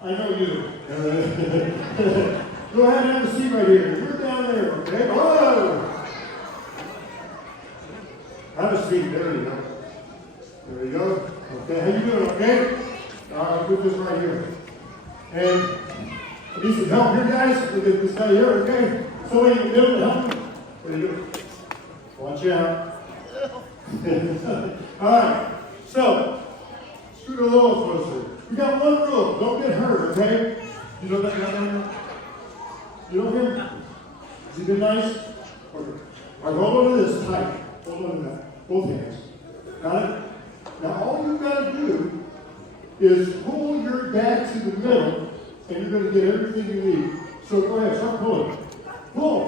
I know you. Go ahead and have a seat right here. You're down there, okay? Whoa! Have a seat. There you go. There you go. Okay, how you doing, okay? I'll put this right here. And I need some help here, guys. We'll get this guy here, okay? Somebody in the middle to help me. There you go. Watch out. All right. So, scoot a little closer. We got one rule. Don't get hurt, okay? You know that guy down there? You know him? Has he been nice? Okay. All right, hold on to this tight. Hold on to that. Both hands. Got it? Now, all you've got to do is pull your bag to the middle, and you're going to get everything you need. So go ahead, start pulling. Pull.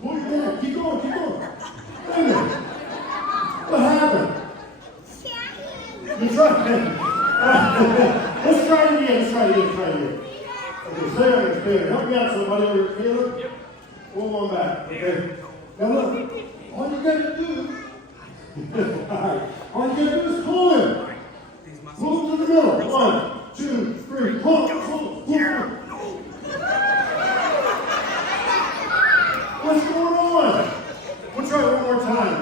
Pull your bag. Keep going, keep going. Wait a minute. What happened? You tried. Let's try it again. Okay, stay on this, Caleb. Help me out, somebody over here, Caleb. Yep. Pull one back. Okay. Now look, all you gotta do, all you gotta do is pull him. Pull him to the middle. 1, 2, 3. Pull. What's going on? We'll try it one more time.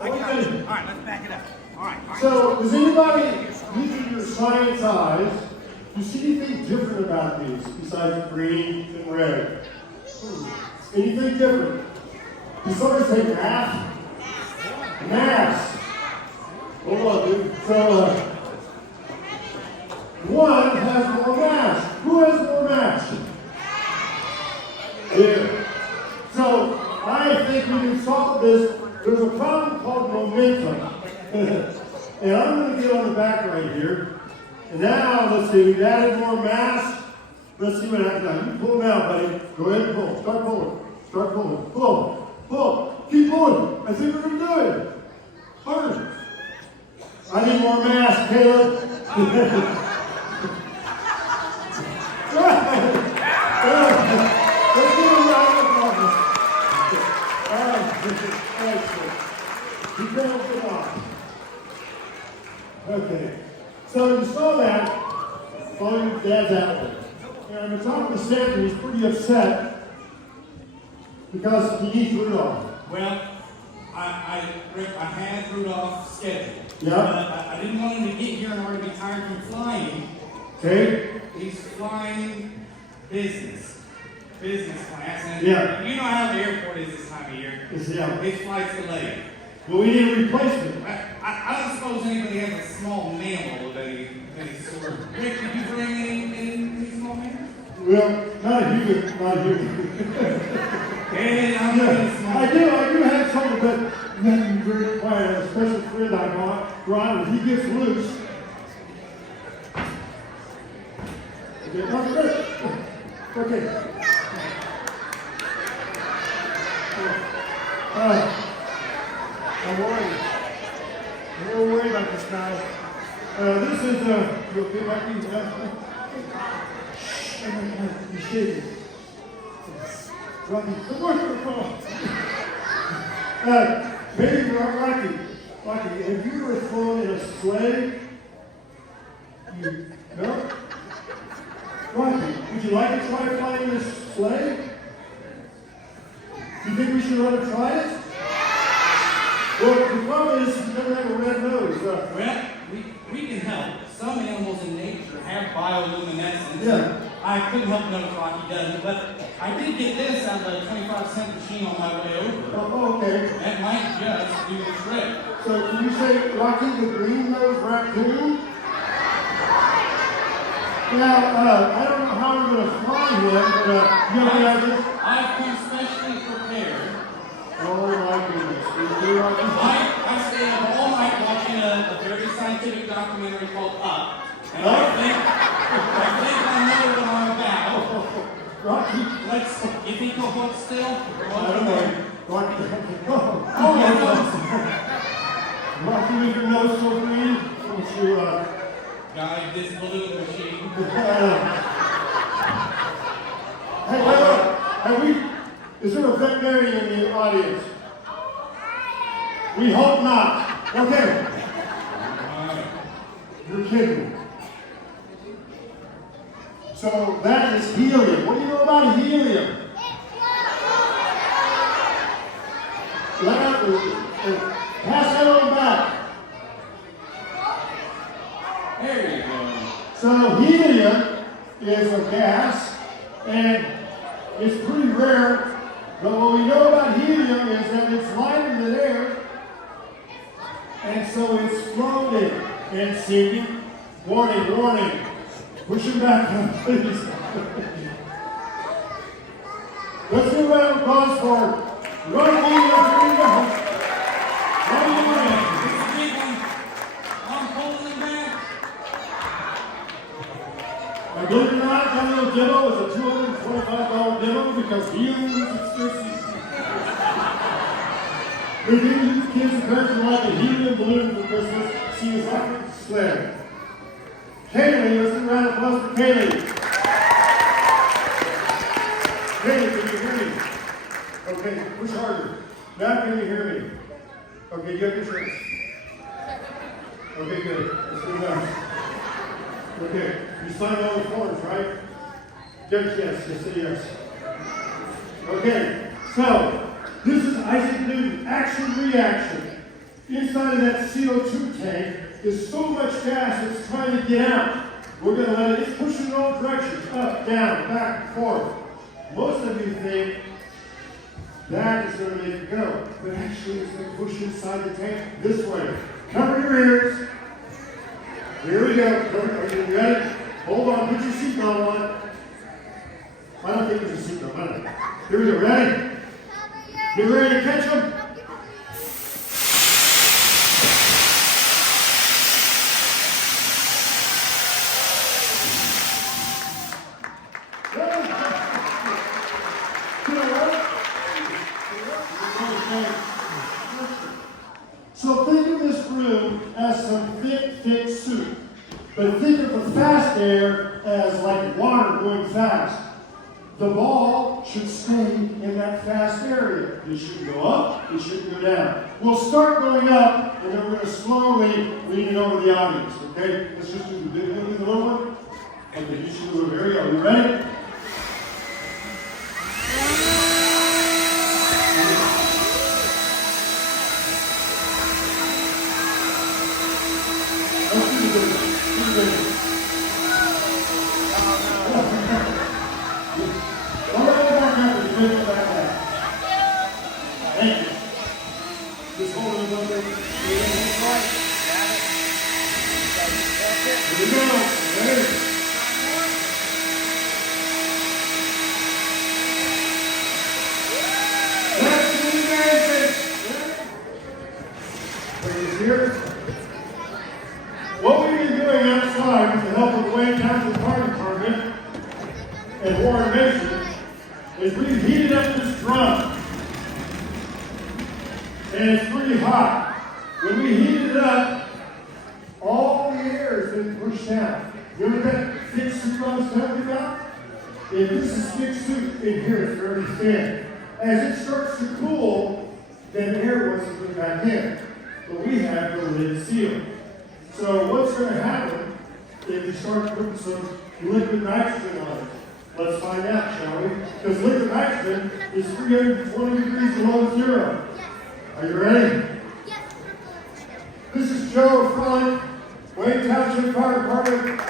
I got you. All right, let's back it up. All right. So, does anybody, using your science eyes, do you see anything different about these besides green and red? Anything different? Does somebody say math? Math. Hold on, dude. So, one has more mass. Who has more mass? Yeah. So, I think we can solve this. There's a problem called momentum. And I'm going to get on the back right here. And now, let's see, we've added more mass. Let's see what happens now. You pull them out, buddy. Go ahead and pull. Start pulling. Pull. Keep pulling. I think we're going to do it. Harder. I need more mass, Caleb. Let's give him a round of applause. All right. Excellent. Keep going for the off. Okay. So you saw that. Follow your dad's outlet. And I'm talking to Santa. He's pretty upset because he needs Rudolph. Well, I had Rudolph scheduled. Yeah. I didn't want him to get here and already be tired from flying. Okay. He's flying business class. And Yeah. You know how the airport is this time of year. Yeah. His flight's delayed. Well, we need a replacement. I don't suppose anybody has a small mammal of any sort. Rick, did you bring any small mammals? Well, not a human. Hey, I'm really small. I do have something, but you have to be very quiet. A special friend I brought, when he gets loose. Okay. I'm worried. I'm a little worried about this guy. This is, you okay, Mikey? He's shaking. Rocky, come on. Baby, Rocky, have you ever flown in a sleigh? No? Rocky, would you like to try flying in a sleigh? You think we should let him try it? Well, the problem is he doesn't have a red nose. Well, we can help. Some animals in nature have bioluminescence. Yeah. I couldn't help notice Rocky doesn't, but I did get this out of a 25-cent machine on my way over. Oh, okay. That might just do the trick. So can you say Rocky the green-nosed raccoon? Now, I don't know how we're going to fly him, but you have any ideas? I've come specially prepared. Oh my goodness. I stayed up all night watching a very scientific documentary called Up. And I think I know what I'm about. Rocky. You think he'll hold still? I don't know. Rocky. Oh, my nose. Rocky with your nose so green. Don't you, Guide this balloon machine. Hey, is there a veterinarian in the audience? We hope not. Okay. You're kidding. So that is helium. What do you know about helium? Pass that on back. There you go. So helium is a gas, and it's pretty rare. But what we know about helium is that it's lighter than air, and so it's floating and sinking. Warning, warning. Pushing back on, please. Let's do a round of applause for Ron Helium. Here we go. This is a big one. I'm holding it back. Now, believe it or not, that little demo is a $225 demo because helium is expensive. We do use kids and parents who like a helium balloon for Christmas. See you later. Sled. Kaylee, let's do a round of applause for Kaylee. Kaylee, can you hear me? Okay, push harder. Now can you hear me? Okay, you have your choice. Okay, good. Let's do that. Okay, you signed all the forms, right? Yes, say yes. Okay, so this is Isaac Newton, action-reaction. Inside of that CO2 tank is so much gas it's trying to get out. We're going to let it, it's pushing in all directions, up, down, back, and forth. Most of you think that is going to make it go, but actually it's going to push inside the tank this way. Cover your ears. Here we go. Are you ready? Hold on, put your seatbelt on. I don't think there's a seatbelt. Here we go. Ready? Get ready to catch them. So think of this room as some thick soup. But think of the fast air as like water going fast. The ball should stay in that fast area. It shouldn't go up, it shouldn't go down. We'll start going up, and then we're going to slowly lean it over the audience, okay? Let's just do the big one, the little one. Okay, you should do it. Here we go. You ready? Let's do the big one. Do the big one. Thank you. Just hold it up there. Here we go. Ready? Let's do the dancing. Ladies here. What we've been doing outside with the help of the Wayne Township Fire Department and Warren Mason is we've heated up this drum. And it's pretty hot. When we heat it up, all the air has been pushed out. Remember that thick soup I was talking about? If this is thick soup in here, it's very thin. As it starts to cool, then air wants to put back in. But we have the lid sealed. So what's going to happen if you start putting some liquid nitrogen on it? Let's find out, shall we? Because liquid nitrogen is 320 degrees below zero. Are you ready? Yes. This is Joe from Wayne Township Fire Department.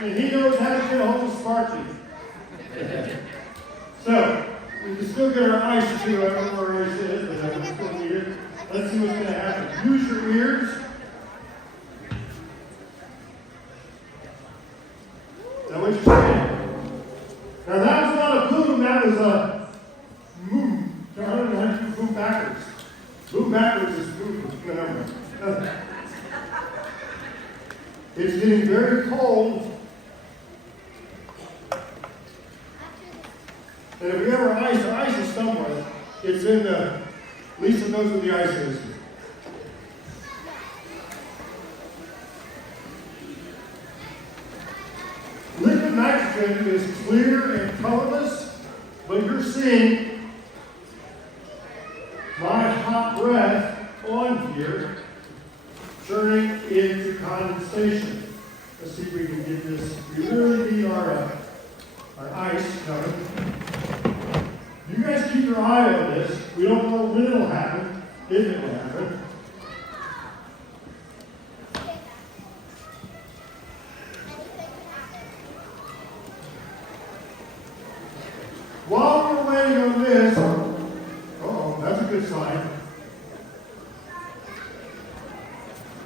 And he knows how to get a hold of Sparky. So, we can still get our ice too. I don't know where our ice is, but we still need it. Let's see what's going to happen. Use your ears. Is that what you're saying? Now that was not a boom, that was a moon. I don't know how to boom backwards. Boom backwards is boom. It's getting very cold. And if we have our ice is somewhere. It's in the, Lisa knows where the ice is. Liquid nitrogen is clear and colorless, but you're seeing my hot breath on here turning into condensation. Let's see if we can get this. We really need our ice coming. You guys keep your eye on this. We don't know when it'll happen, if it will happen. While we're waiting on this, oh, that's a good sign.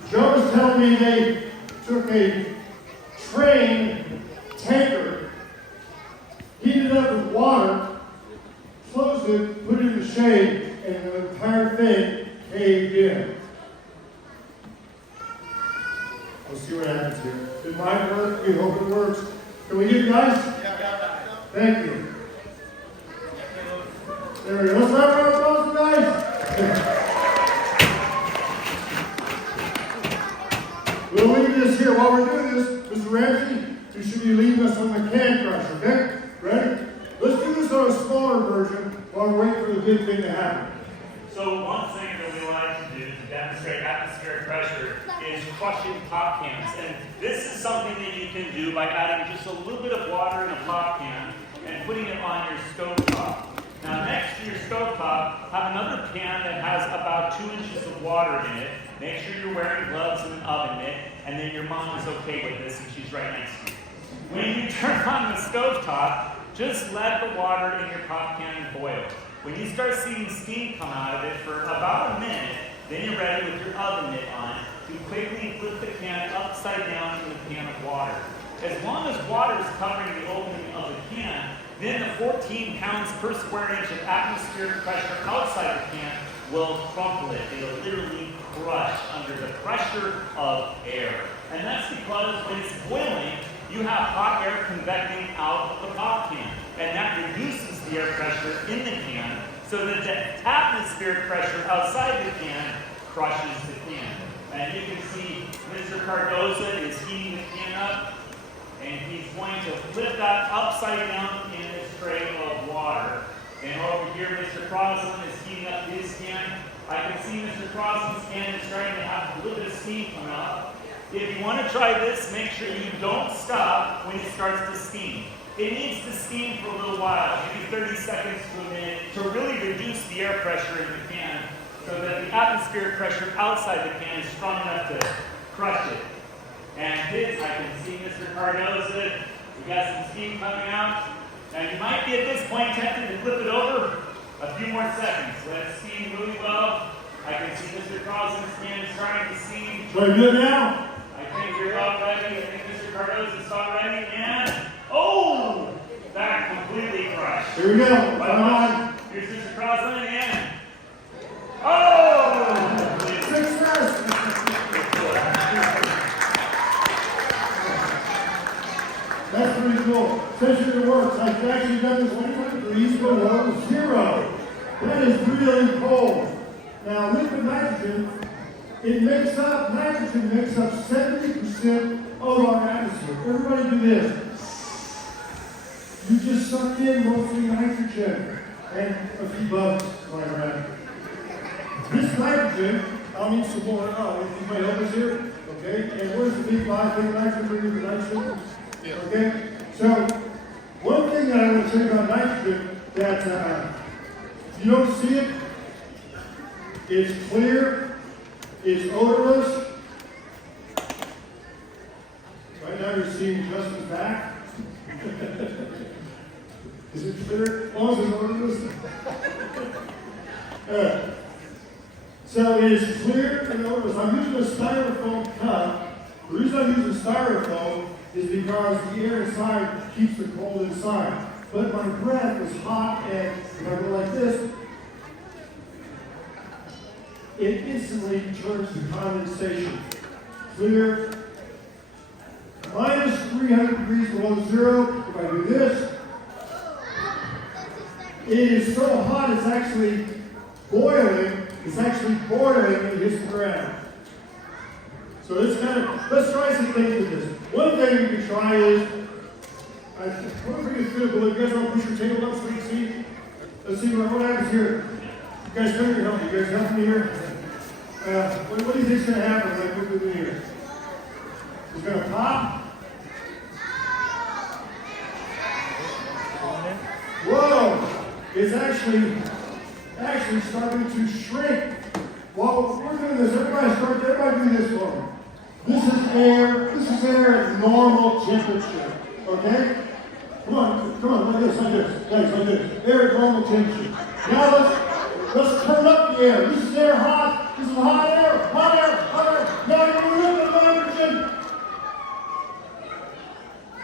Joe was telling me they took a train tanker, heated it up with water, closed it, put it in the shade, and the entire thing caved in. We'll see what happens here. It might work. We hope it works. Can we get you guys? Yeah. Thank you. There we go. Let's have a round of applause, guys. We'll leave this here. While we're doing this, Mr. Ramsey, you should be leaving us on the can crusher, okay? Ready? Let's do this on a smaller version while we're waiting for the big thing to happen. So one thing that we like to do to demonstrate atmospheric pressure is crushing pop cans. And this is something that you can do by adding just a little bit of water in a pop can and putting it on your stove top. Now next to your stove top, have another pan that has about 2 inches of water in it. Make sure you're wearing gloves and an oven mitt, and then your mom is okay with this and she's right next to you. When you turn on the stove top, just let the water in your pop can boil. When you start seeing steam come out of it for about a minute, then you're ready with your oven mitt on to quickly flip the can upside down in the pan of water. As long as water is covering the opening of the can, then the 14 pounds per square inch of atmospheric pressure outside the can will crumple it. It'll literally crush under the pressure of air. And that's because when it's boiling, you have hot air convecting out of the pop can. And that reduces the air pressure in the can so that the atmospheric pressure outside the can crushes the can. And you can see Mr. Cardoza is heating the can up, and he's going to flip that upside down in this tray of water. And over here, Mr. Crosslin is heating up his can. I can see Mr. Crosslin's can is starting to have a little bit of steam come out. If you want to try this, make sure you don't stop when it starts to steam. It needs to steam for a little while, maybe 30 seconds to a minute, to really reduce the air pressure in the can so that the atmospheric pressure outside the can is strong enough to crush it. And this, I can see Mr. Cardoza, we got some steam coming out. Now you might be at this point tempted to flip it over a few more seconds. Let it steam really well. I can see Mr. Croslin's can is starting to steam. So good now? I think you're about ready. I think Mr. Cardoza's about ready. And, oh, that completely crushed. Here we go. Come on. Here's Mr. Crosslin and, oh! Success. That's pretty cool. Especially it works. I've actually done this 100 degrees below zero. That is really cold. Now, liquid nitrogen, nitrogen makes up 70% of our atmosphere. Everybody do this. You just suck in mostly nitrogen and a few bugs flying around. This nitrogen, I'll need some more. Anybody help us here? Okay, and where's the big five thing nitrogen for the nitrogen? Okay, so one thing that I want to say about nitrogen that you don't see it, it's clear, it's odorless. Right now you're seeing Justin's back. Is it clear? As long as it's odorless. So it is clear and odorless. I'm using a styrofoam cup. The reason I'm using styrofoam is because the air inside keeps the cold inside. But my breath is hot, and if I go like this, it instantly turns to condensation. Clear. Minus 300 degrees below zero. If I do this, it is so hot it's actually boiling. It's actually boiling when it hits the ground. So it's let's try some things with this. One thing you can try is, I want to bring it through, but you guys want to push your table up so you can see? Let's see what happens here. You guys come here, help me. You guys help me here? What do you think is going to happen when I put it in here? It's going to pop. Whoa! It's actually starting to shrink. While we're doing this, everybody do this for me. This is air at normal temperature. Okay? Come on, like this. Guys, like this. Air at normal temperature. Now let's turn up the air. This is air hot. This is hot air. Now you're going to lift the nitrogen.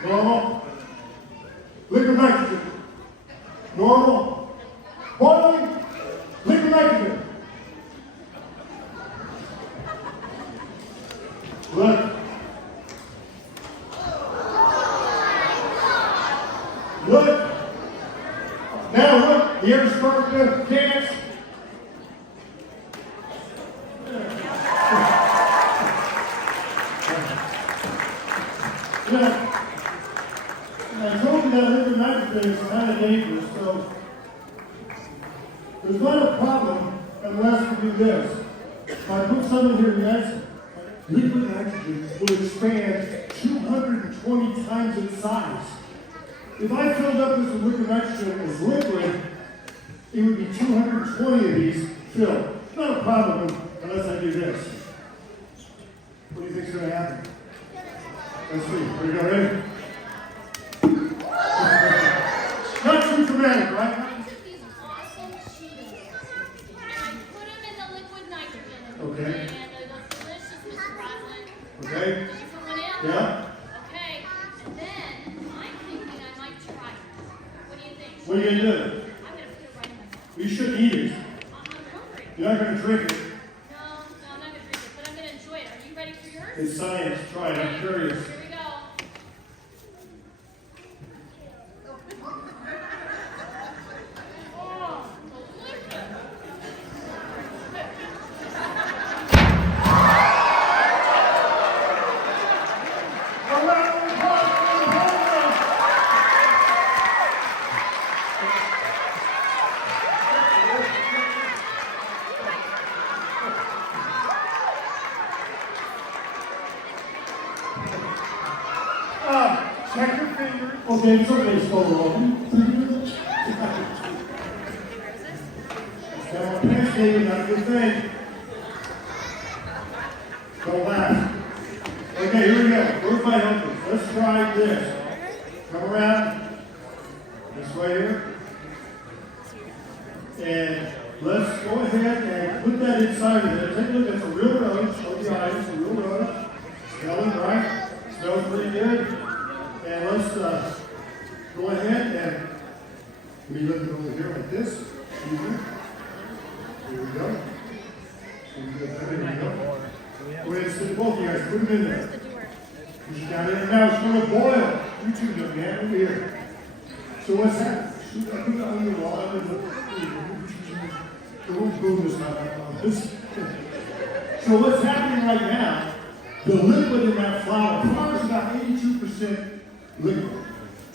Normal. Liquid nitrogen. Normal. Boiling. Liquid nitrogen. Look. Now look. The air starting to dance. I told you that liquid nitrogen is kind of dangerous, so there's not a problem unless we do this. If I put something here next, liquid nitrogen will expand 220 times its size. If I filled up this with liquid nitrogen as liquid, it would be 220 of these filled. It's not a problem unless I do this. What do you think is going to happen? Let's see. Here we go. Ready? Not too dramatic, right? These awesome Cheetos. And I put them in the liquid nitrogen. Okay. And they're delicious, Mr. Crosslin. Okay. You put one in? Yeah. Okay. And then I'm thinking I might try it. What do you think? What are you going to do? I'm going to put it right in my mouth. You shouldn't eat it. I'm hungry. You're not going to drink it. No, I'm not going to drink it, but I'm going to enjoy it. Are you ready for yours? It's science. Try it. I'm curious. Here we go. Oh, delicious. Check your fingers. Okay, it's okay, it's over. Now, next thing, not a good thing. Don't laugh. Okay, here we go. Where's my helpers? Let's try this. Come around. This way here. And let's go ahead and put that inside of it. Take a look. It's a real rose. Show the eyes. It's a real rose. Smelling right. Smells pretty good. And let's go ahead and we look it over here like this. Excuse me. Here we go. Here we go. Go ahead and stick both of you guys. Put them in there. Push it down in. Now it's going to boil. You two look, man. Over here. So what's that? Shoot that put it on the wall. Don't boom this time. So what's happening right now, the liquid in that flour is about 82% liquid.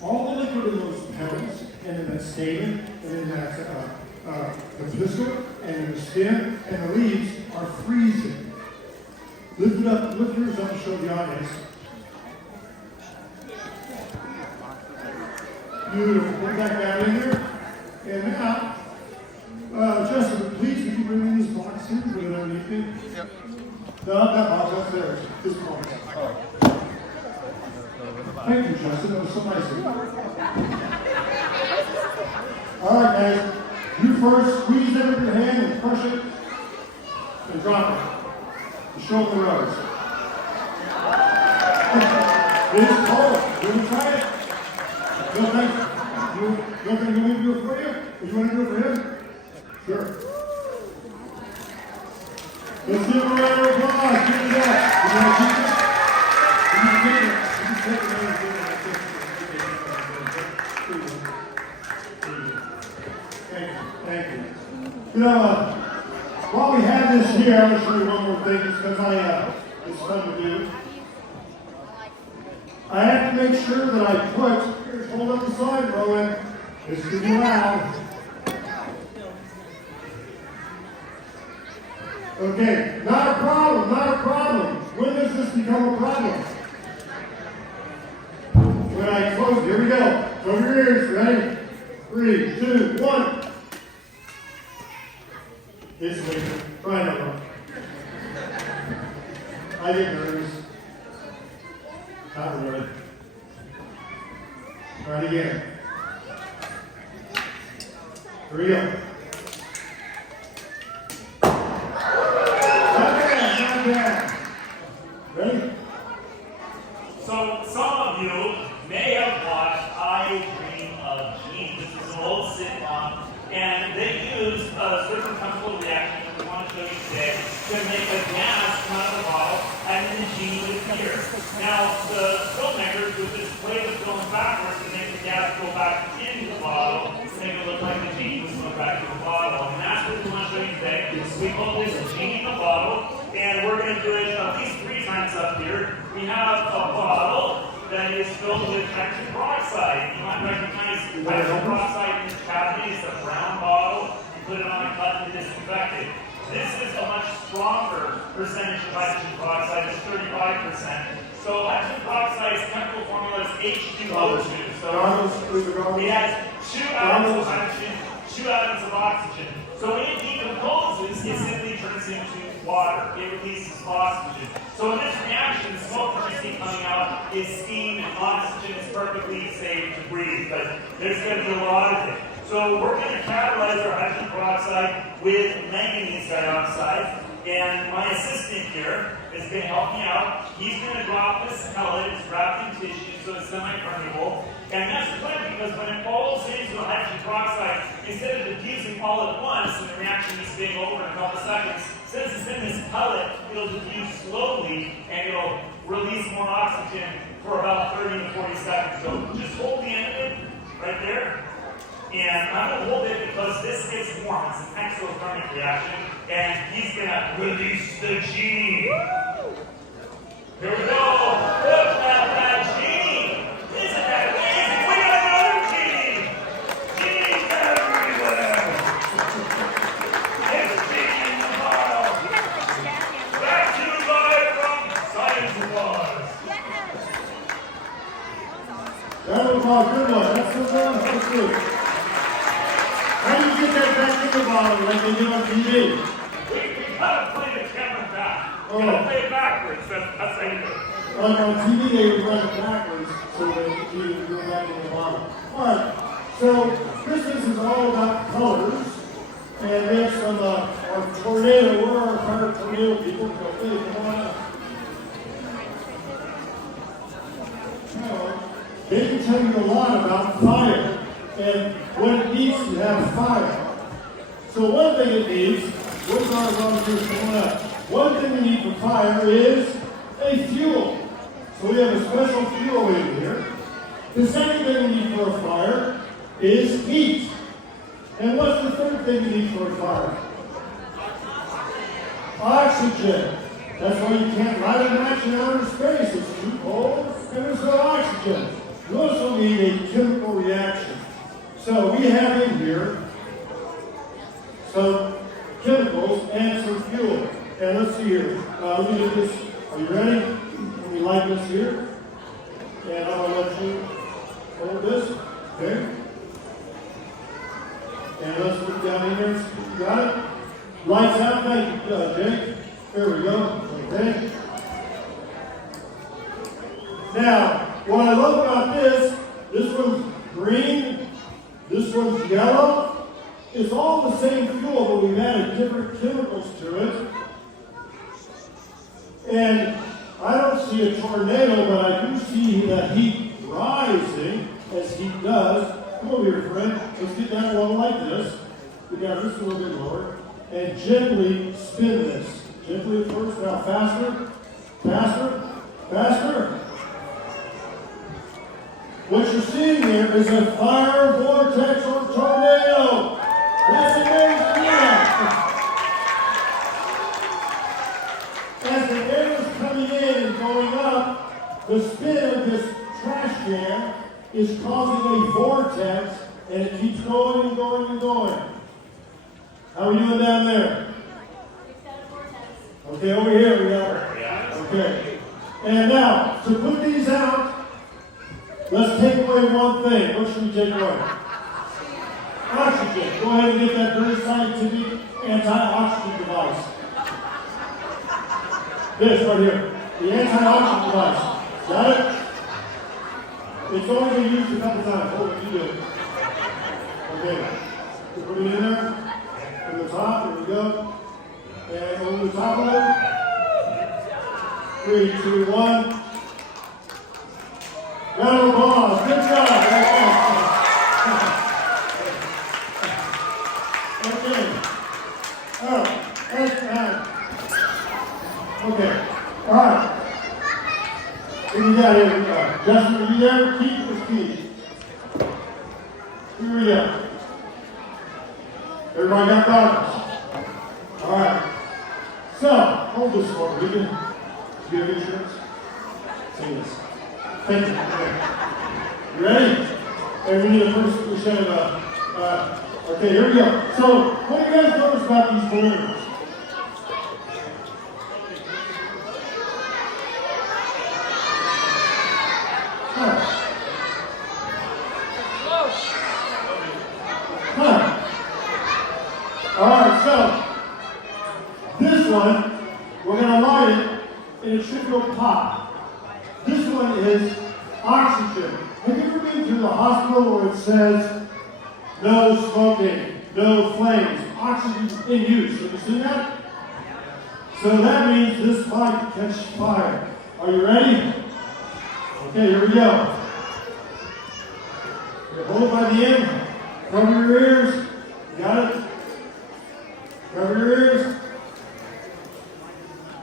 All the liquid in those petals, and in that stamen, and in that the pistil, and in the stem, and the leaves are freezing. Lift it up, lift yours up to show the audience. Beautiful. Put that down in there. And now, Justin, please, would you bring me this box here? Put it underneath me. Yep. No, not that box, upstairs. This box. Oh. Thank you, Justin. That was so nice of you. All right, guys. You first squeeze it with your hand and crush it and drop it. To show the rose. It is cold. You want to try it? No, thanks. You want me to do it for you? Or you want to do it for him? Sure. Let's give a round of applause. Give it up. You want to keep it? You can take it. You can take it. Thank you. You know, while we have this here, I'm going to show you one more thing just because it's fun to do. I have to make sure that I put, hold up the side, Rowan. This is too loud. Okay, not a problem, not a problem. When does this become a problem? Okay, close. Here we go. Cover your ears. Ready? 3, 2, 1. It's me. Try another one. I get nervous. Not really. Try it again. Here we go. Not bad. Ready? So some of you may have watched I Dream of Jeannie. This is an old sitcom, and they use a certain chemical reaction that we want to show you today to make a gas come out of the bottle, and then the genie would appear. Now, the filmmakers would just play the film backwards to make the gas go back into the bottle to make it look like the genie was going back into the bottle. And that's what we want to show you today. We call this a genie in a bottle, and we're going to do it at least 3 times up here. We have a bottle that is filled with hydrogen peroxide. You might recognize hydrogen peroxide in this cavity. It's a brown bottle. You put it on a cut and disinfect it. This is a much stronger percentage of hydrogen peroxide. It's 35%. So hydrogen peroxide's chemical formula is H2O2. So it has 2 atoms of hydrogen, 2 atoms of oxygen. So when it decomposes, it simply turns into water. It releases oxygen. So in this reaction, the smoke that you see coming out is steam, and oxygen is perfectly safe to breathe, but there's going to be a lot of it. So we're going to catalyze our hydrogen peroxide with manganese dioxide, and my assistant here is going to help me out. He's going to drop this pellet. It's wrapped in tissue, so it's semi-permeable. And that's good because when it falls into the hydrogen peroxide, instead of diffusing all at once and the reaction is being over in a couple seconds, since it's in this pellet, it'll diffuse slowly and it'll release more oxygen for about 30 to 40 seconds. So just hold the end of it right there. And I'm going to hold it because this gets warm. It's an exothermic reaction. And he's going to release the genie. Here we go. Look at that genie. Isn't that amazing? We got another genie. Genie everywhere. It's a genie in the bottle. Back to you live from Science Wars. That was a good one. That's the one. That's good. How do you get that back in the bottle like they do on TV? We gotta play the camera back. Oh. We gotta play it backwards. That's how you do it. On TV they would run it backwards so that you can go back in the bottle. Alright, so Christmas is all about colors. And we have some our tornado, where are our fire tornado people? Okay, come on up. Now, they can tell you a lot about fire and what it needs to have fire. So one thing it needs, what's our volunteers coming up? One thing we need for fire is a fuel. So we have a special fuel in here. The second thing we need for a fire is heat. And what's the third thing we need for a fire? Oxygen. That's why you can't light a match in outer space. It's too cold and there's no oxygen. You also need a chemical reaction. So we have in here some chemicals and some fuel. And let's see here. Let me do this. Are you ready? Let me light this here. And I'm going to let you hold this. Okay? And let's put it down in here. You got it? Lights out. Thank you, Jake. There we go. Okay. Now, what I love about this one's green, this one's yellow. It's all the same fuel, but we've added different chemicals to it. And I don't see a tornado, but I do see the heat rising as heat does. Come over here, friend. Let's get that one like this. We got this a little bit lower. And gently spin this. Gently at first. Now faster. Faster. Faster. What you're seeing here is a fire vortex or tornado. That's amazing. Yeah. As the air is coming in and going up, the spin of this trash can is causing a vortex, and it keeps going and going and going. How are we doing down there? Okay, over here we are. Okay. And now, to put these out, Let's take away one thing. What should we take away? Oxygen. Go ahead and get that very scientific anti-oxygen device. This right here. The anti-oxygen device. Got it? It's only been used a couple times. Hold it, you do it. Okay. So put it in there. From the top, here we go. And over the top of it. 3, 2, 1. Round of applause. Good job. Okay. Oh, that's fine. Okay. All right. What do you got here? Justin, are you there? Keith or Steve? Here we go. Everybody got bottles? All right. So, hold this for me. Do you have insurance? Say this. Thank you. Okay. You ready? And we need a first set of, okay, here we go. So, what do you guys notice about these balloons? Alright, so this one, we're going to light it and it should go pop. This one is oxygen. Have you ever been to the hospital where it says no smoking, no flames, oxygen in use? Have you seen that? So that means this might catch fire. Are you ready? Okay, here we go. Hold it by the end. Cover your ears. Got it? Cover your ears.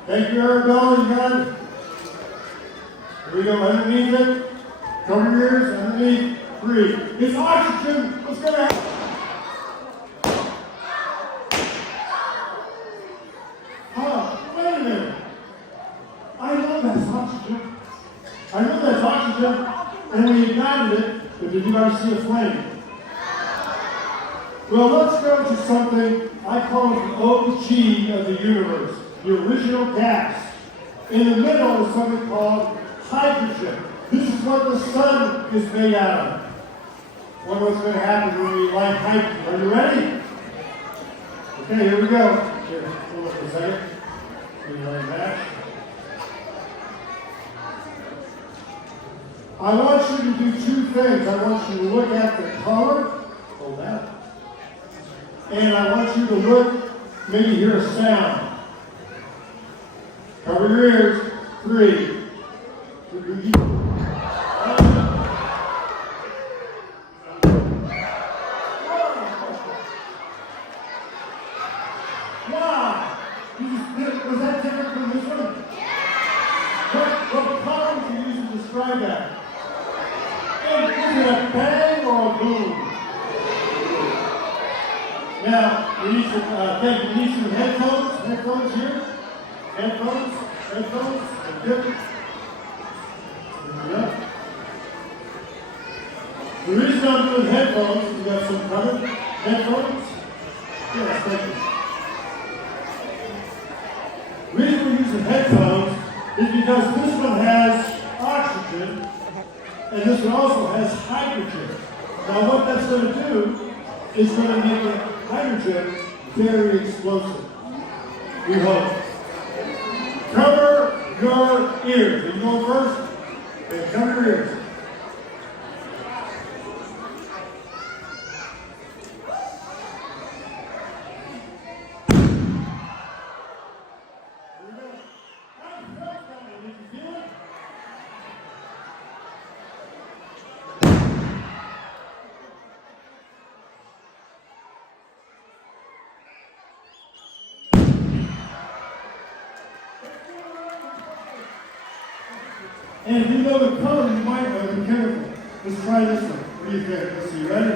Thank you, Arabella. You got it? Here we go. Underneath it. Cover your ears. Underneath. Breathe. It's oxygen. What's going to happen? Oh, wait a minute. I know that's oxygen. I know that's oxygen. And we ignited it. But did you guys see a flame? Well, let's go to something I call the OG of the universe, the original gas. In the middle is something called hydrogen. This is what the sun is made out of. Wonder what's going to happen when we light hydrogen. Are you ready? Okay, here we go. Here, hold up for a second. Let me lay it back. I want you to do two things. I want you to look at the color. Hold that. And I want you to look, maybe hear a sound. Cover your ears. 3. Wow! Was that different from this one? What color would you use to describe that? Is it a bang or a boom? Now, we need some headphones. Headphones here. Headphones. Good. There. The reason I'm doing headphones is we got some coming. Headphones. Yes, thank you. The reason we're using headphones is because this one has oxygen and this one also has hydrogen. Now what that's going to do is going to make the hydrogen very explosive. We hope. Cover your ears. Are you going first? Okay, cover your ears. And if you know the color, you might know the chemical. Let's try this one. What do you think? Let's see. Ready?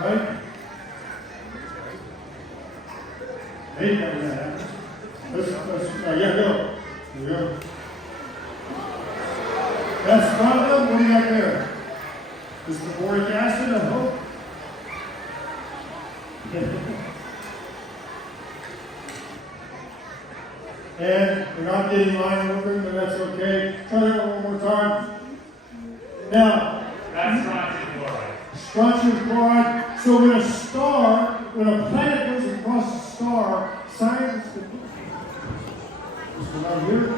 Right? Hey, that. Let's yeah, go. Here we go. That's Scotland. What do you got there? This is the boric acid, I hope. And we're not getting line working, but that's okay. Try that one more time. Now, That's strontium chloride. strontium chloride. So when a planet goes across a star, scientists can this one right here.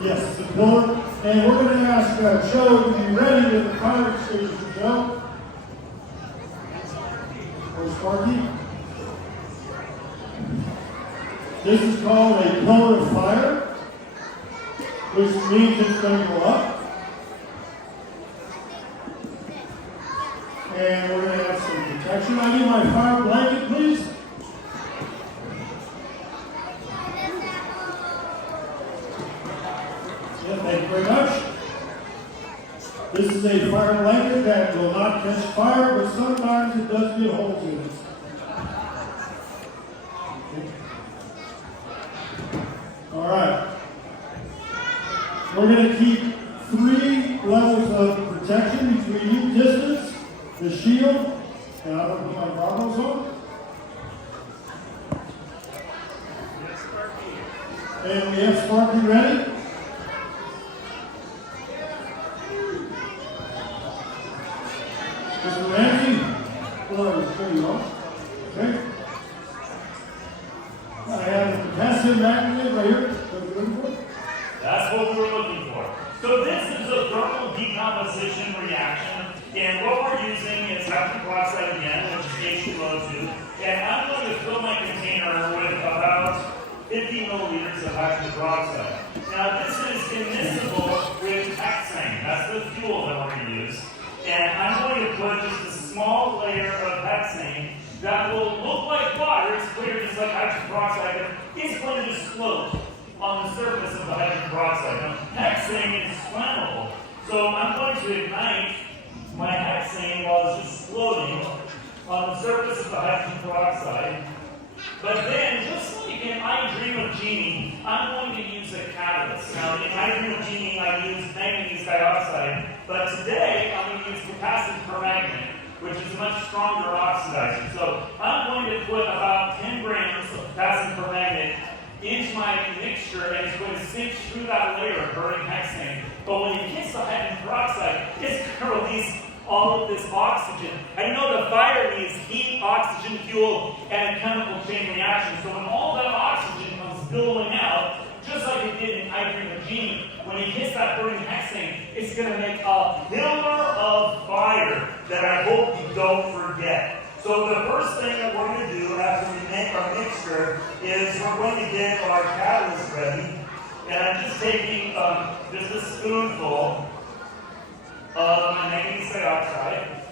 Yes, it's a pillar. And we're going to ask Joe to be ready with the fire extinguisher, Joe. Or Sparky. This is called a pillar of fire, which means it's going to go up. And we're going to have some protection. I need my fire blanket, please. Yeah, thank you very much. This is a fire blanket that will not catch fire, but sometimes it does get holes in it. All right. We're going to keep 3 levels of protection between you. Distance, the shield, and I'm going to put my goggles on. And we have Sparky ready. Mr. Ramsey, there you are. Okay. I have a potassium magnet right here. What are you looking for? That's what we were looking for. So this is a thermal decomposition reaction, and what we're using is hydrogen peroxide again, which is H2O2, and I'm going to fill my container with about 50 milliliters of hydrogen peroxide. Now this is immiscible with hexane. That's the fuel that we're going to use. And I'm going to put just a small layer of hexane that will look like water. It's clear, just like hydrogen peroxide, but it's going to just float on the surface of the hydrogen peroxide. Now, hexane is flammable, so I'm going to ignite my hexane while it's just floating on the surface of the hydrogen peroxide. But then, just like in I Dream of Jeannie, I'm going to use a catalyst. Now, in I Dream of Jeannie, I used manganese dioxide, but today I'm going to use potassium permanganate, which is a much stronger oxidizer. So I'm going to put about 10 grams of potassium permanganate into my mixture, and it's going to sink through that layer of burning hexane. But when it hits the hydrogen peroxide, it's going to release all of this oxygen. And you know the fire needs heat, oxygen, fuel, and a chemical chain reaction. So when all that oxygen comes billowing out, just like it did in I Dream of Jeannie, when it hits that burning hexane, it's going to make a pillar of fire that I hope you don't forget. So the first thing that we're going to do after we make our mixture is we're going to get our catalyst ready. And I'm just taking just a spoonful of my manganese dioxide.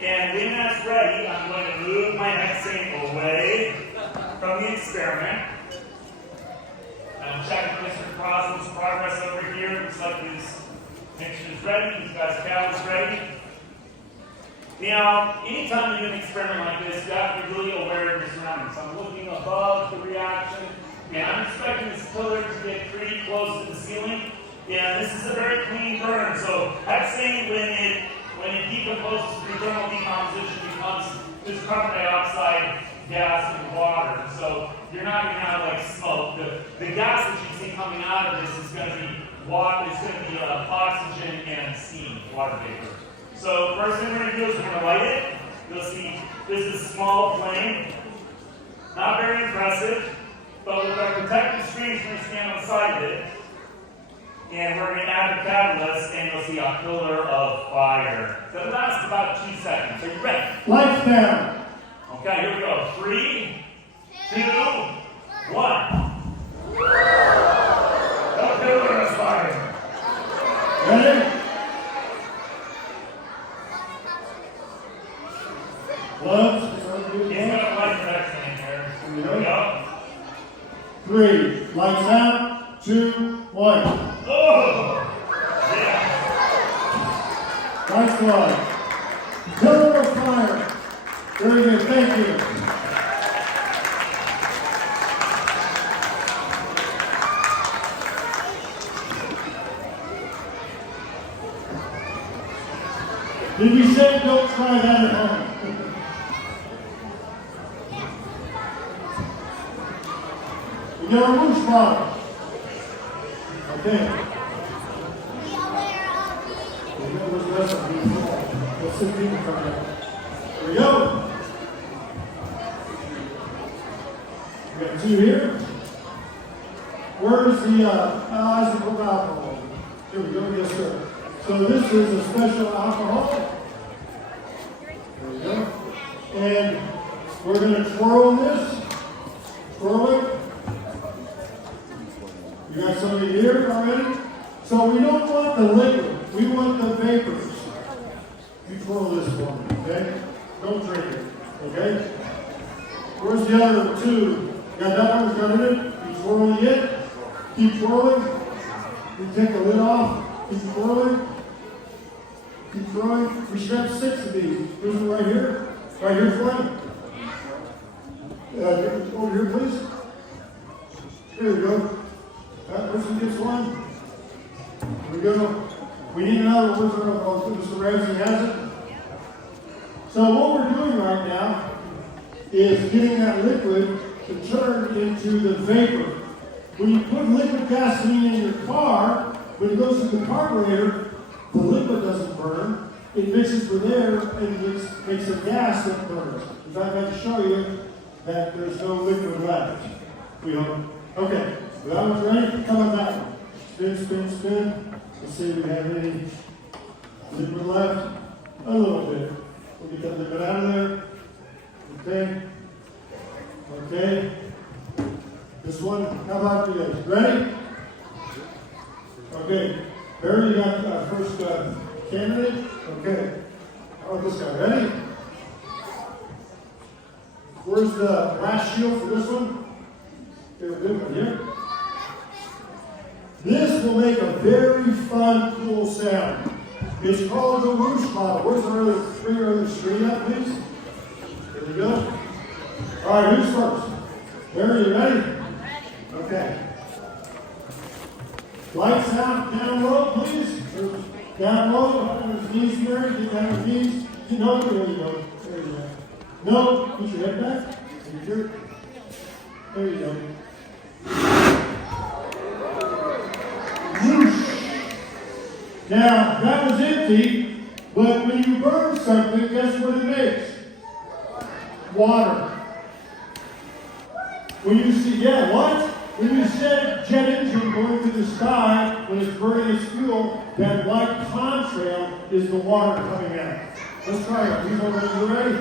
And when that's ready, I'm going to move my hexane away from the experiment. I'm checking Mr. Crosslin's progress over here. Looks like his mixture's ready. He's got his catalyst ready. Now, anytime you do an experiment like this, you have to be really aware of your surroundings. I'm looking above the reaction, and I'm expecting this pillar to get pretty close to the ceiling. And this is a very clean burn. So hexane, when it decomposes through thermal decomposition, becomes this carbon dioxide gas and water. So you're not going to have like smoke. The gas that you see coming out of this is going to be water. It's going to be oxygen and steam, water vapor. So first thing we're going to do is we're going to light it. You'll see this is a small flame. Not very impressive, but with our protective screens, we're going to stand on the side of it. And we're going to add the catalyst, and you'll see a pillar of fire. That lasts about 2 seconds. Are you ready? Lights down. Okay, here we go. 3, 2, 1. The pillar is fire. Ready? Gloves. He's got a light protection in here. Here we go. 3. Lights out. 2, 1. Oh! Yeah. Nice one. Pillar of fire. Very good. Thank you. Did we say don't try that at home? We got our roof bottle. Okay. Where's the rest of these? Let's see people from there. Here we go. We got 2 here. Where's the isotope alcohol? Here we go. Yes, sir. So this is a special alcohol. There we go. And we're going to twirl this. Twirl it. You got some of it here already? So we don't want the liquid. We want the vapors. You twirl this for me, okay? Don't drink it, okay? Where's the other 2? Got that one got in it? Keep twirling it. Keep twirling. You take the lid off. Keep twirling. Keep twirling. We should have 6 of these. Here's one right here. Right here, Flynn. Over here, please. Here we go. That person gets one. Here we go. We need another. Where's our Mr. Ramsey has it. So what we're doing right now is getting that liquid to turn into the vapor. When you put liquid gasoline in your car, when it goes to the carburetor, the liquid doesn't burn. It mixes with air and makes a gas that burns. In fact, I can show you that there's no liquid left. We hope. Okay, so that one's ready. Come on that one. Spin, spin, spin. Let's see if we have any liquid left. A little bit. We'll get that liquid out of there. Okay. Okay. This one, how about you guys? Ready? Okay. Barry, you got first candidate? Okay. How about this guy? Ready? Where's the brass shield for this one? Okay, we'll do it here. This will make a very fun, cool sound. It's called the whoosh bottle. Where's our other 3 other screen up, please? Here we go. All right, who's first? Barry, you ready? Okay. Lights out, down low, please. Down low, on his knees, Barry. Get down his knees. No, there you go. There you go. No, put your head back. There you go. Whoosh. Now, that was empty, but when you burn something, guess what it makes? Water. When you see, yeah, what? When you said jet engine going through the sky, when it's burning its fuel, that white contrail is the water coming out. Let's try it. These over there, you ready?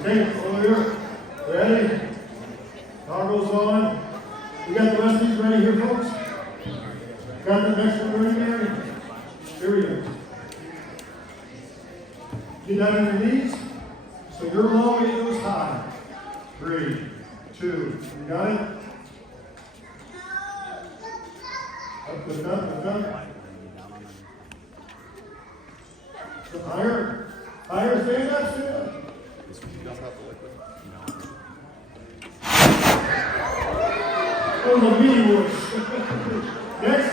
Okay, over here. Ready? Toggles on. We got the rest of these ready here, folks? Got the next one ready, Mary? Here we go. Get down on your knees. So you're low and it goes high. 3, 2, you got it? Up, look up, look up. Higher. Higher, stand up, stand up. Oh, the bee whoosh. Next.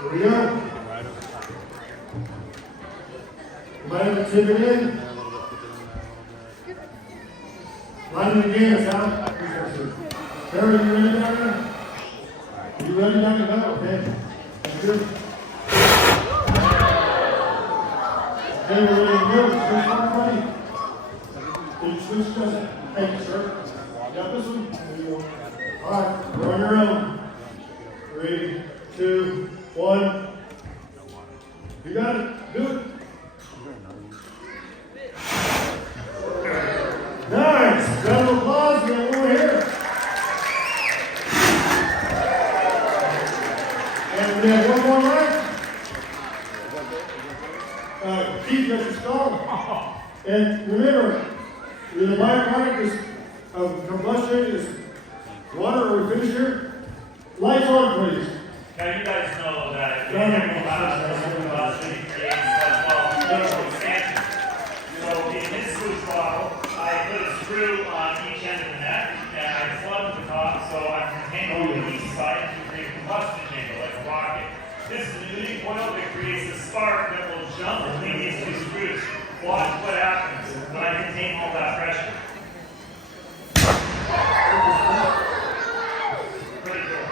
Here we go. Might have to tip it in. Line it again, Sal. Barry, you ready down there? You ready down there? Okay. That's good. Okay, we're ready to go. Switch on, buddy. Did you switch to? Thank you, sir. You got this one? There you go. All right, you're on your own. 3, 2, 1. You got it. Do it. Nice. Round of applause. We got one here. And we have one more left. Keith, got your skull. And remember, the byproduct of combustion is water. Are we finished here? Lights on, please. Now you guys know that combustion creates as well expansion. So in this switch bottle, I put a screw on each end of the neck and I plug the top so I'm contained on the east side to create a combustion chamber like a rocket. This is an moving coil that creates a spark that will jump between these two screws. Watch what happens when I contain all that pressure. Pretty cool.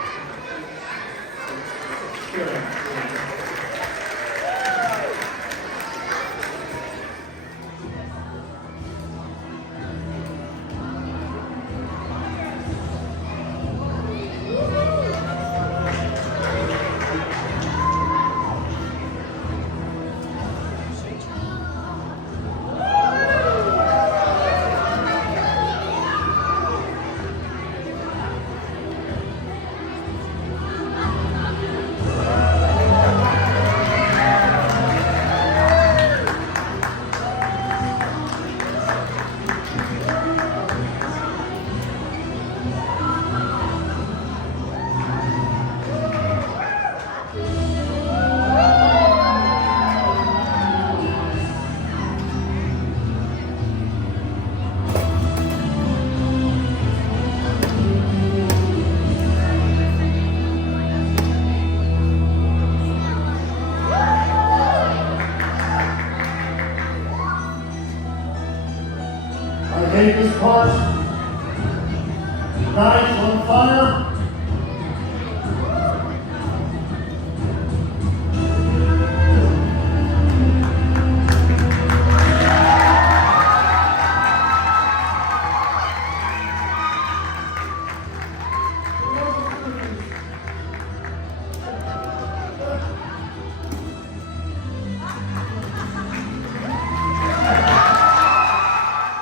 I hate this part. Guys on fire.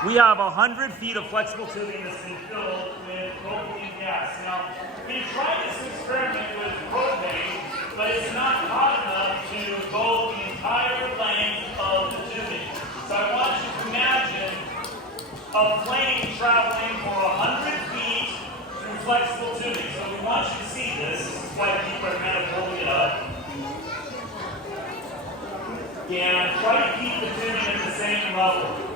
We have 100 feet of flexible tubing that's been filled with propane gas. Now, we tried this experiment with propane, but it's not hot enough to go the entire length of the tubing. So I want you to imagine a plane traveling for 100 feet through flexible tubing. So we want you to see this. This is why people are kind of holding it up. And try to keep the tubing at the same level.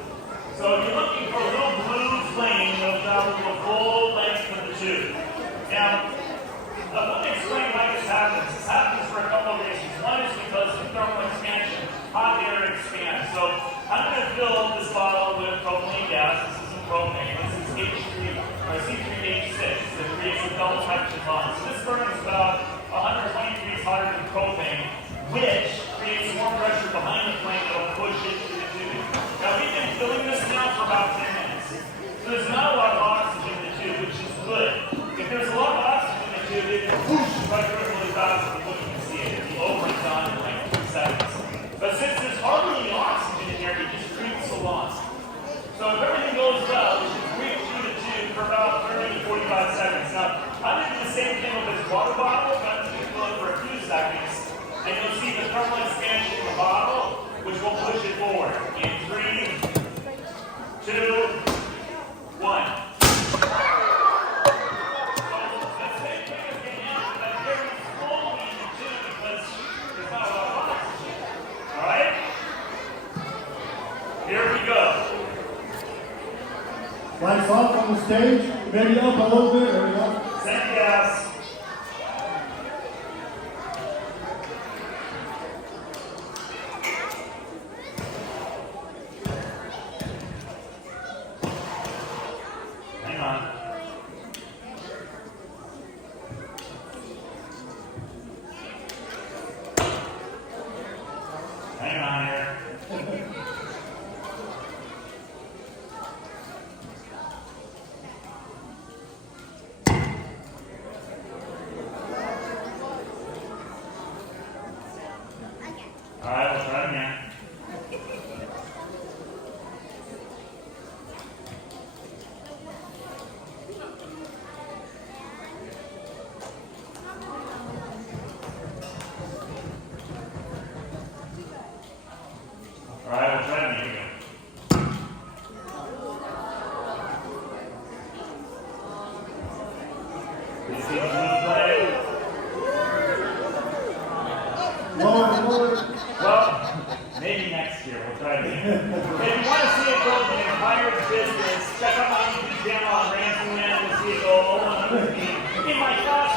So if you're looking for a little blue flame that'll travel the full length of the tube. Now, let me explain why this happens. This happens for a couple of reasons. One is because of thermal expansion. Hot air expands. So I'm going to fill this bottle with propylene gas. This isn't propane. This is C3H6 that creates a double hydrogen bond. So this burns about 120 degrees hotter than propane, which creates more pressure behind the flame that will push it through the tubing. Now we've been filling this now for about 10 minutes. So there's not a lot of oxygen in the tube, which is good. If there's a lot of oxygen in the tube, it can push right through really fast and you can see it. The over is on in like 2 seconds. But since there's hardly any oxygen in here, it just creeps along. So if everything goes well, it should creep through the tube for about 30 to 45 seconds. Now, I'm going to do the same thing with this water bottle, but I'm going to fill it for a few seconds. And you'll see the thermal expansion in the bottle, which will push it forward. In 3, 2, 1. Here we go. Lights off on the stage. Maybe up a little bit. There we go. Send gas. Hang on. Hang on here. All right, we'll try it again. All right, we'll try it again. You see the blue flag? Well, maybe next year we'll try it again. If you want to see it go the entire distance, check out my YouTube channel on Ransom Land. We'll see it go over 100 feet in my class.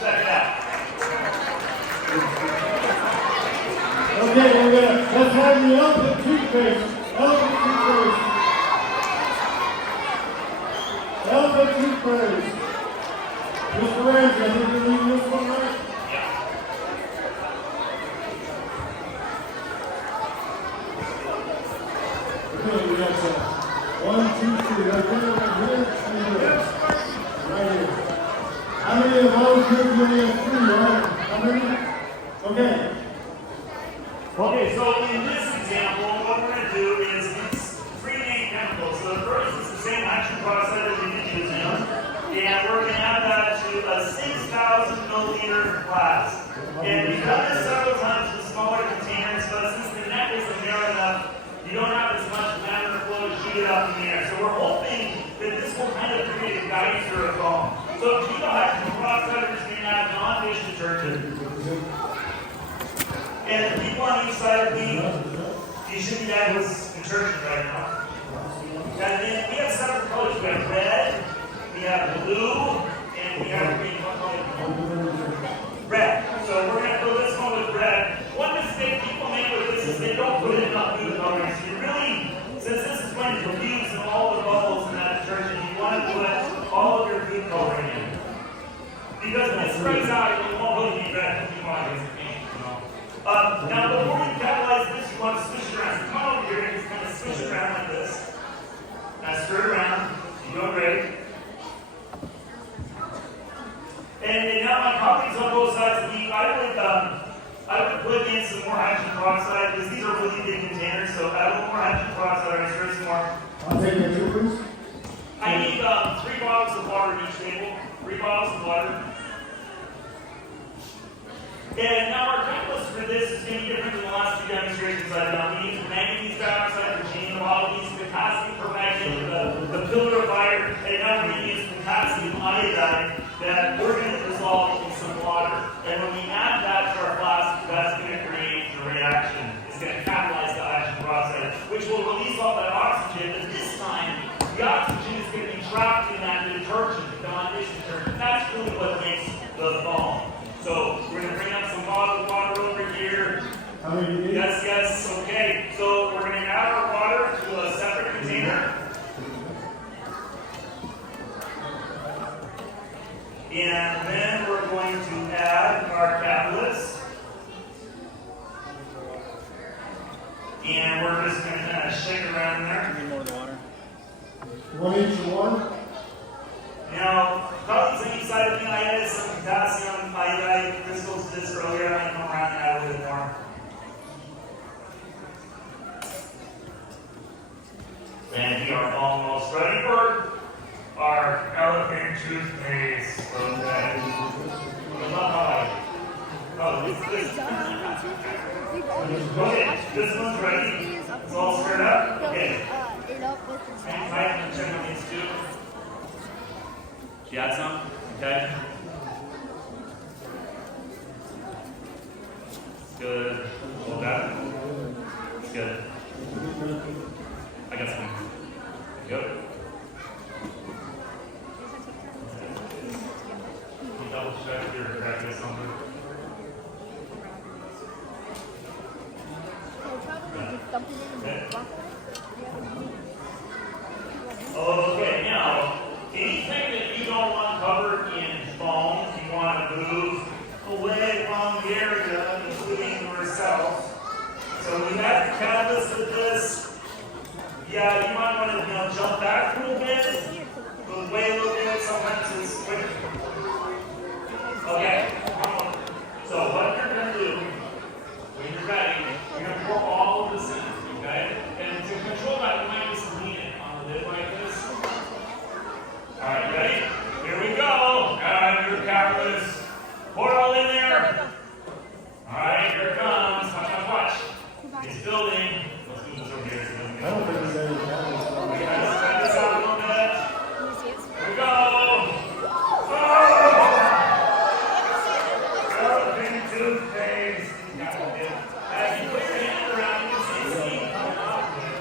Check it out. the elephant toothpaste. Elephant toothpaste. Elephant toothpaste. Mr. Ramsey, I think you're leaving this one, right? Okay, we got 1, 2, 3. Right here, right here, and here. Right here. How many of those here do we have 3, right? How many? Okay. Okay, so in this example, what we're going to do is it's 3 main chemicals. So the first is the same action process that we've been using, and we're going to add that to a 6,000 milliliter glass. And we've done this several times with smaller containers, but since the neck isn't narrow enough, you don't have as much laminar flow to shoot it up in the air. So we're hoping that this will kind of create a geyser of foam. So keto hydrogen peroxide is being added non-dish detergent. And the people on each side of me, you should be that was detergent right now. And then we have separate colors. We have red, we have blue, and we have green. What color? Red. So we're going to fill this one with red. One mistake people make with this is they don't put in enough food coloring. So you really, since this is going to diffuse in all the bubbles in that detergent, you want to put all of your food coloring in. Because when it sprays out, it won't really be red. You want it as a paint. Now, before you catalyze this, you want to switch it around. So come over here and just kind of switch it around like this. Now, stir it around. You're doing great. And now my colleagues on both sides of me, I would put in some more hydrogen peroxide because these are really big containers. So add a little more hydrogen peroxide. I'm sure some more. I'll take that too, please. I need 3 bottles of water at each table. 3 bottles of water. And now our catalyst for this is going to be different than the last 2 demonstrations I've done. We need manganese dioxide for gene, a lot of these potassium permanganate, the pillar of fire, and now we're going to use potassium iodide that we're going to dissolve in some water. And when we add that to our flask, that's going to create the reaction. It's going to catalyze the hydrogen peroxide, which will release all that oxygen. But this time, the oxygen is going to be trapped in that detergent, the non-dish detergent. That's really what makes the foam. So we're going to bring up some bottled water over here. How many do you need? Yes, yes, okay. So we're going to add our water to a separate container. And then we're going to add our catalyst. And we're just going to kind of shake around there. Need more of the water. 1 inch of water. Now, colleagues on each side of me, I added some potassium iodide crystals to this earlier. I'm going to come around and add a little bit more. And we are almost ready for our elephant toothpaste. Okay. Okay, this one's ready. It's all stirred up. Okay. Hang tight and check on these 2. You got some? Okay. Good. Hold that. Good. I got some. Yep. Double check your correctness on the. Okay, now, anything that you don't want covered in foam, you want to move away from the area, including yourself. So we have the catalyst with this. Yeah, you might want to jump back a little bit, move away a little bit. Sometimes it's quick. Okay, come on. So what you're going to do, when you're ready, you're going to pour all of this in, okay? And to control that, you might just lean it on the lid like this. All right, ready? Here we go. Add your catalyst. Pour it all in there. All right, here it comes. Watch. It's building. Let's move this over here. I don't think there's any catalyst. Okay, let's try this out a little bit. Here we go. Oh! Elephant toothpaste. As you put your hand around, you can see steam coming off of it.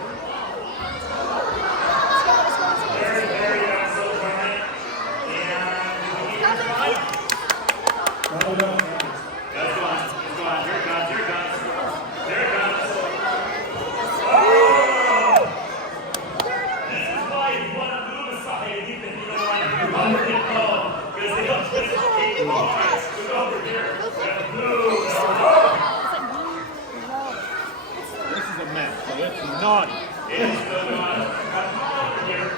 Very, very absorbent. And you can hear it going. No, no. That's gone. It's gone. Here it comes. Here it comes. There it comes. Look over here. That's blue. This is a mess, so it's naughty. It is so naughty. Now come over here.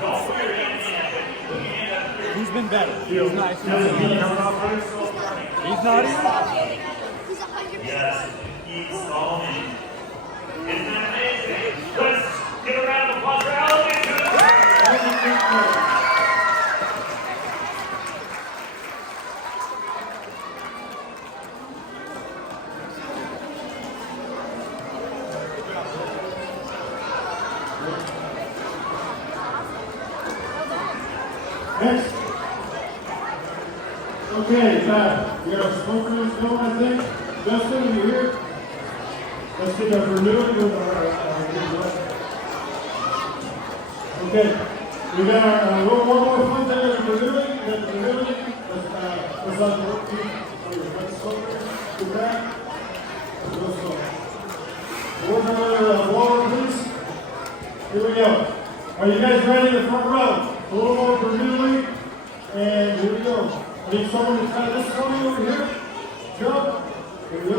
Don't put your hand in it. Put your hand up here. He's been better. He's nice. He's naughty. Yes, he's all in. Isn't that amazing? Let's give a round of applause for Alan. Next. Okay, we got a smoke rooms going, I think. Justin, are you here? Let's get a renewal with okay, we got one more fun thing with renewing. Let's on the work team. Let's go back. Let's go. Work on water, please. Here we go. Are you guys ready in the front row? A little more renewing. And here we go. I need someone to try this for me over here. Jump. Here we go.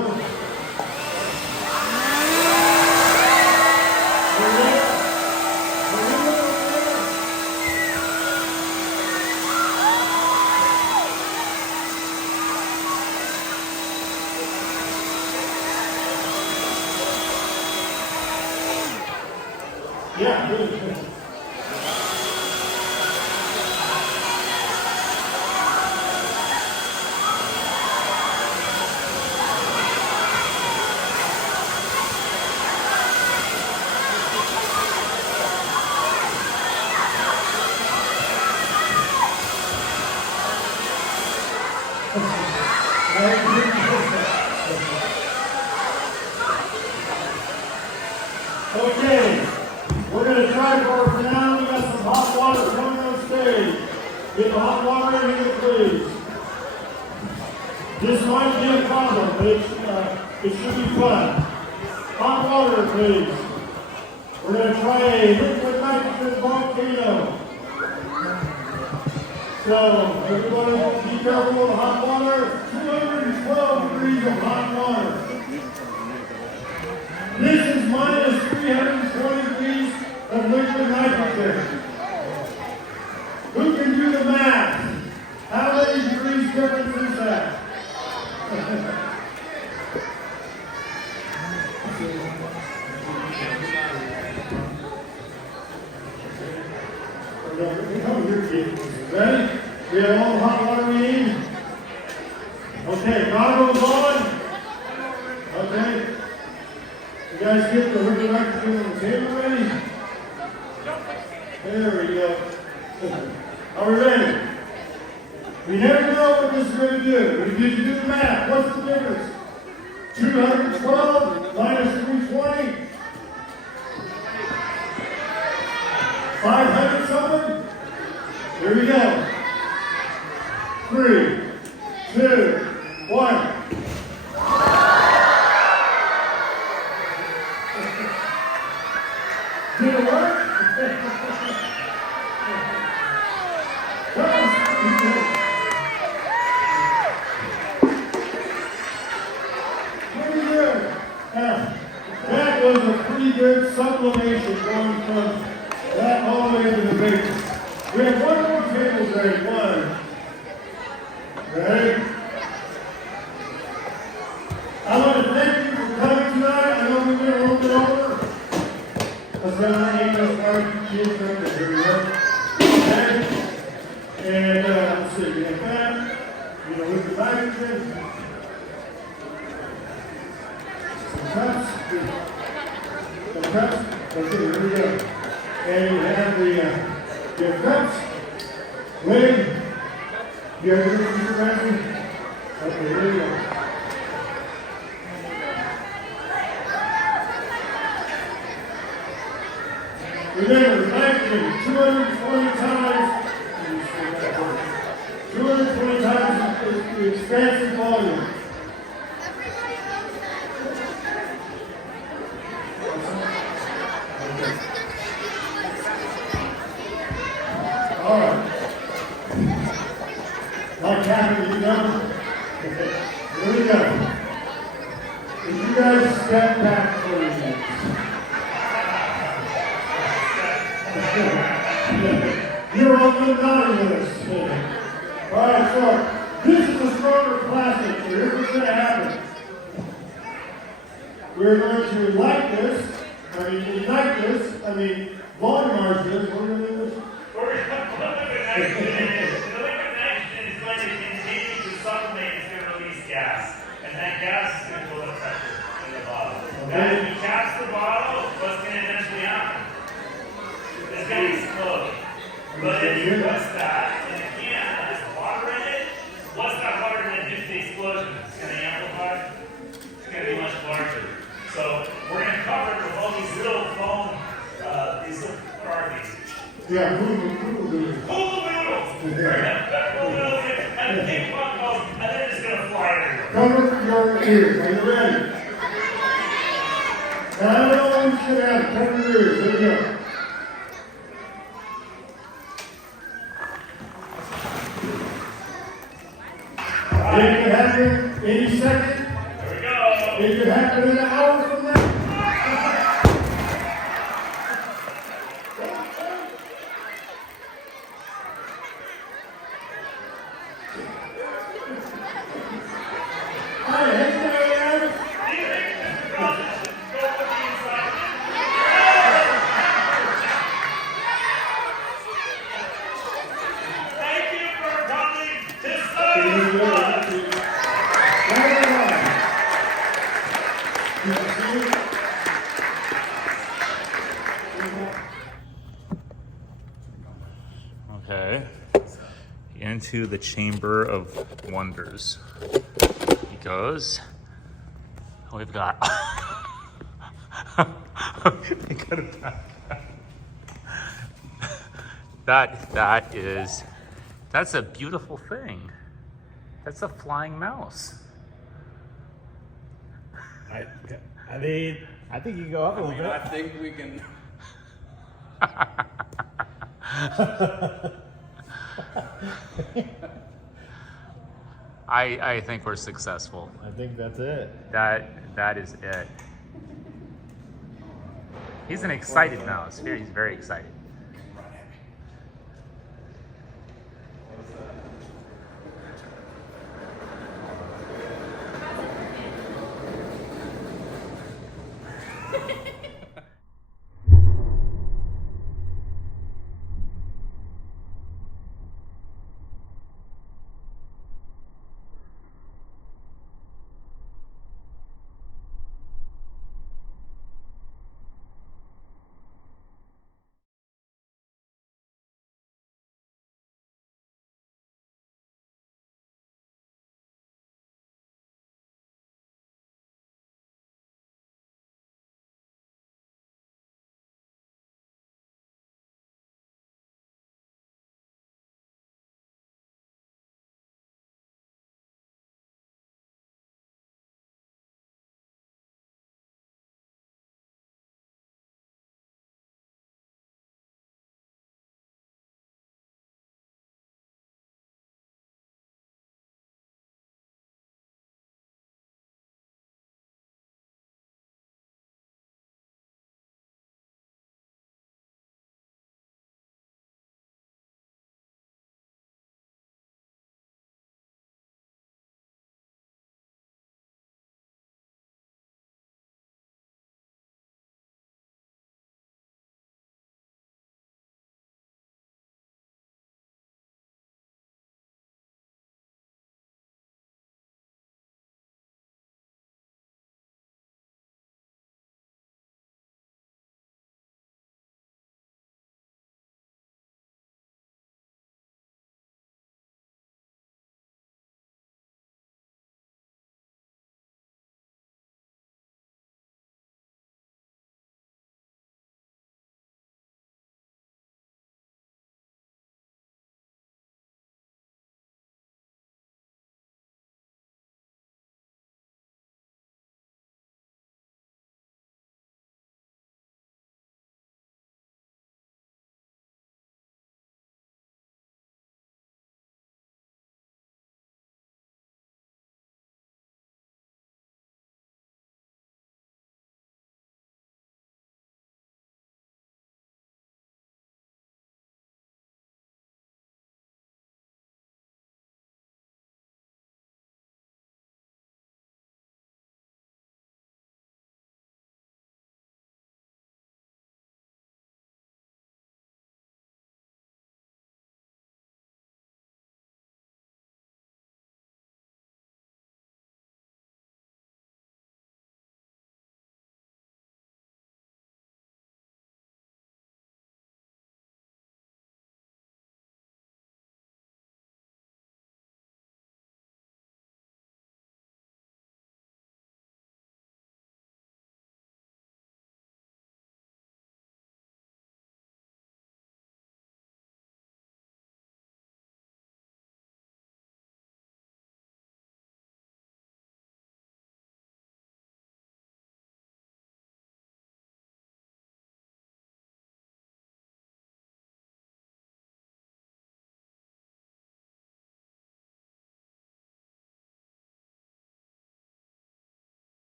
Yeah, really good. Okay, we're going to try for our finale. We got some hot water coming on stage. Get the hot water in here, please. This might be a problem, but it should be fun. Hot water, please. We're going to try a liquid nitrogen volcano. So, everybody be careful with the hot water. 212 degrees of hot water. This is minus 320 degrees of liquid nitrogen. Who can do the math? How many degrees difference is that? Come here, kids. Ready? We have all the hot water we need. Okay, goggles on. Okay. You guys get the liquid nitrogen on the table ready? There we go. Are we ready? We never know what this is going to do. But if you do the math, what's the difference? 212 minus 320? 500 something? Here we go. 3, 2, 1. Did it work? Pretty good. That was a pretty good sublimation going from that all the way to the base. We have one more table break. One. Ready? I want to thank you for coming tonight. I know we went a little bit over. Let's go ahead and start kids right there. Here we go. Okay. And let's see, we have that. You know, with the nitrogen. Some cups. Some cups. Okay, here we go. And you have your cups. Wig. You have your battery. Okay, here we go. Remember, nitrogen, 220 times, 220 times the expansive volume. All right. Like Kathy, you know? Here we go. If you guys step back for a minute. You're on the naughty list. Alright, so this is a stronger plastic, so here's what's going to happen. We're going to light this, ignite this, volumarize this. What are we going to do this? We're going to put liquid nitrogen in. The liquid nitrogen is going to continue to sublimate, it's going to release gas. And that gas is going to build up pressure in the bottle. Okay. And if you catch the bottle, what's going to eventually happen? It's going to explode. But if you twist that in a can and there's water in it, what's that water going to do to the explosion? It's going to amplify. It's going to be much larger. So we're going to cover it with all these little foam, these little, what are these? Yeah, hula noodles. Hula noodles! We're going to put hula noodles in and the big buckles, and they're just going to fly everywhere. Cover your ears. Are you ready? Now, I know you should have cover your ears. There we go. It could happen any second. Here we go. It could happen in an hour from now. Hey, hey, Do you think Mr. Crosslin should go with the inside? Thank you for coming to Study Plus. Okay. Into the Chamber of Wonders he goes. We've got we got a backpack. That's a beautiful thing. That's a flying mouse. I think you can go up a little bit. I think we can. I think we're successful. I think that's it. That is it. He's an excited mouse. He's very excited.